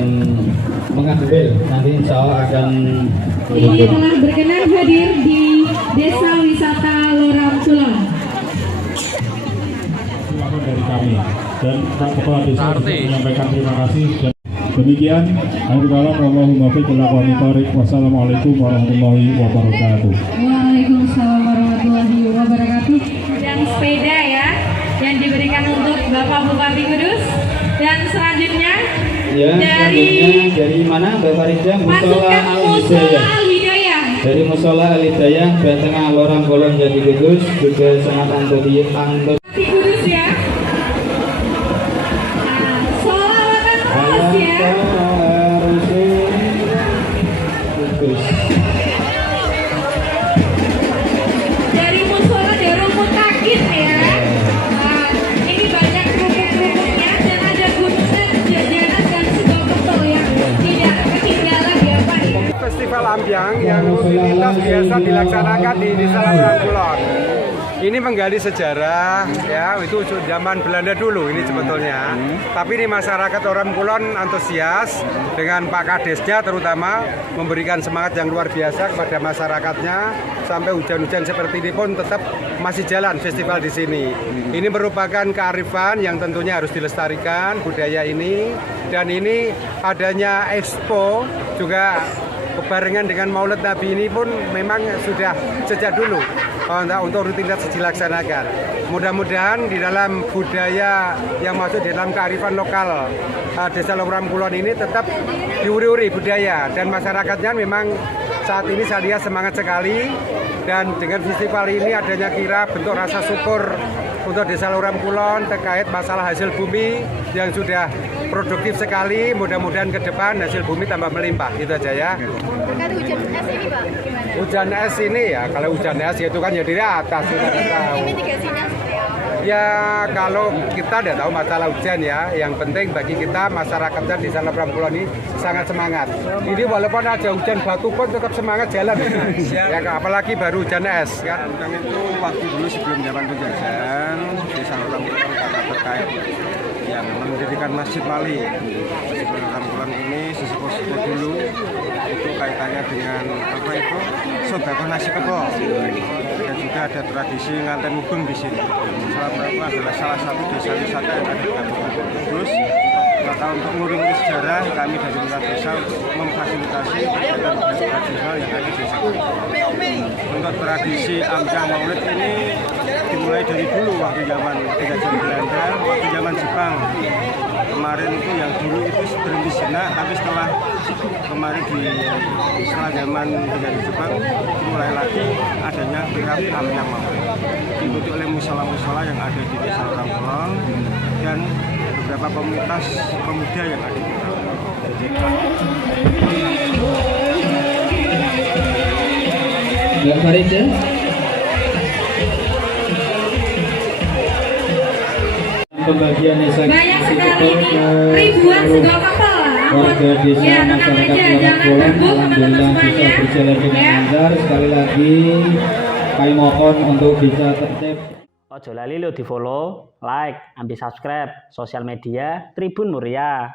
akan mengambil, nanti insya Allah akan ini telah berkenan hadir di Desa Wisata Loram Kulon. Silakan dari kami dan Pak Kepala Desa menyampaikan terima kasih. Dan demikian, wassalamualaikum warahmatullahi wabarakatuh. Waalaikumsalam warahmatullahi wabarakatuh. Dan sepeda ya yang diberikan untuk Bapak Bupati Kudus. Dan selanjutnya ya, dari mana Mbak Farida? pasukan Musola Al-Hidayah. Dari Musola Al-Hidayah Tengah Loram Kulon Jati Kudus juga sangat antusias Kudus ya. Nah, sholawatan terus ya. Dari Musola Darul Mutakin ya. Nah, ini banyak kerupuk-kerupuknya dan ada gunungan, jajanan dan sego yang tidak ketinggalan ya Pak. Festival Ambyang yang rutinitas biasa dilaksanakan di Desa Loram Kulon. Ini menggali sejarah, ya itu zaman Belanda dulu ini sebetulnya. Tapi ini masyarakat Loram Kulon antusias dengan Pak Kadesnya terutama memberikan semangat yang luar biasa kepada masyarakatnya sampai hujan-hujan seperti ini pun tetap masih jalan festival di sini. Ini merupakan kearifan yang tentunya harus dilestarikan budaya ini, dan ini adanya expo juga kebarengan dengan Maulid Nabi ini pun memang sudah sejak dulu untuk rutinitas dilaksanakan. Mudah-mudahan di dalam budaya yang masuk di dalam kearifan lokal Desa Loram Kulon ini tetap diuri-uri budaya, dan masyarakatnya memang saat ini saya lihat semangat sekali. Dan dengan festival ini adanya kira bentuk rasa syukur untuk Desa Loram Kulon terkait masalah hasil bumi yang sudah produktif sekali. Mudah-mudahan ke depan hasil bumi tambah melimpah, gitu aja ya. Berkat hujan es ini Pak, gimana? Hujan es ini ya, kalau hujan es itu kan ya dari atas sudah tahu. Mitigasinya seperti apa? Ya kalau kita tidak tahu masalah hujan ya, yang penting bagi kita masyarakatnya di Desa Loram Kulon ini sangat semangat. Ini walaupun ada hujan batu pun tetap semangat jalan. Ya apalagi baru hujan es kan. Itu waktu dulu sebelum zaman penjajahan Desa Loram Kulon karena terkait yang mendirikan Masjid Wali. Masjid Loram Kulon ini sesepuh-sepuh dulu itu kaitannya dengan apa itu sodako nasi kebo, dan juga ada tradisi nganten mubeng di sini. Itu adalah salah satu desa wisata yang ada di Kabupaten Kudus. Maka untuk ngurus sejarah kami dari Lurah Desa memfasilitasi kegiatan tradisional yang ada di desa. Untuk tradisi Ambyang Maulid ini dimulai dari dulu waktu zaman penjajahan Belanda, waktu zaman Jepang. Kemarin itu yang dulu itu berhenti sejenak, tapi setelah kemarin setelah zaman penjajahan Jepang dimulai lagi adanya kirap Ambyang Maulid. Diikuti oleh musola-musola yang ada di Desa Loram Kulon dan beberapa komunitas pemuda yang ada di sana. Mbak Farida. Pembagian desa Banyak sekali nih, ribuan sego kapal lah. warga desa Ya, tenang masyarakat aja, Loram jangan Kulon terbuk teman-teman alhamdulillah bisa semuanya. berjalan dengan Ya. lancar. Sekali lagi kami mohon untuk bisa tertib. Ojo lali lo di follow, like, ambil subscribe sosial media Tribun Muria.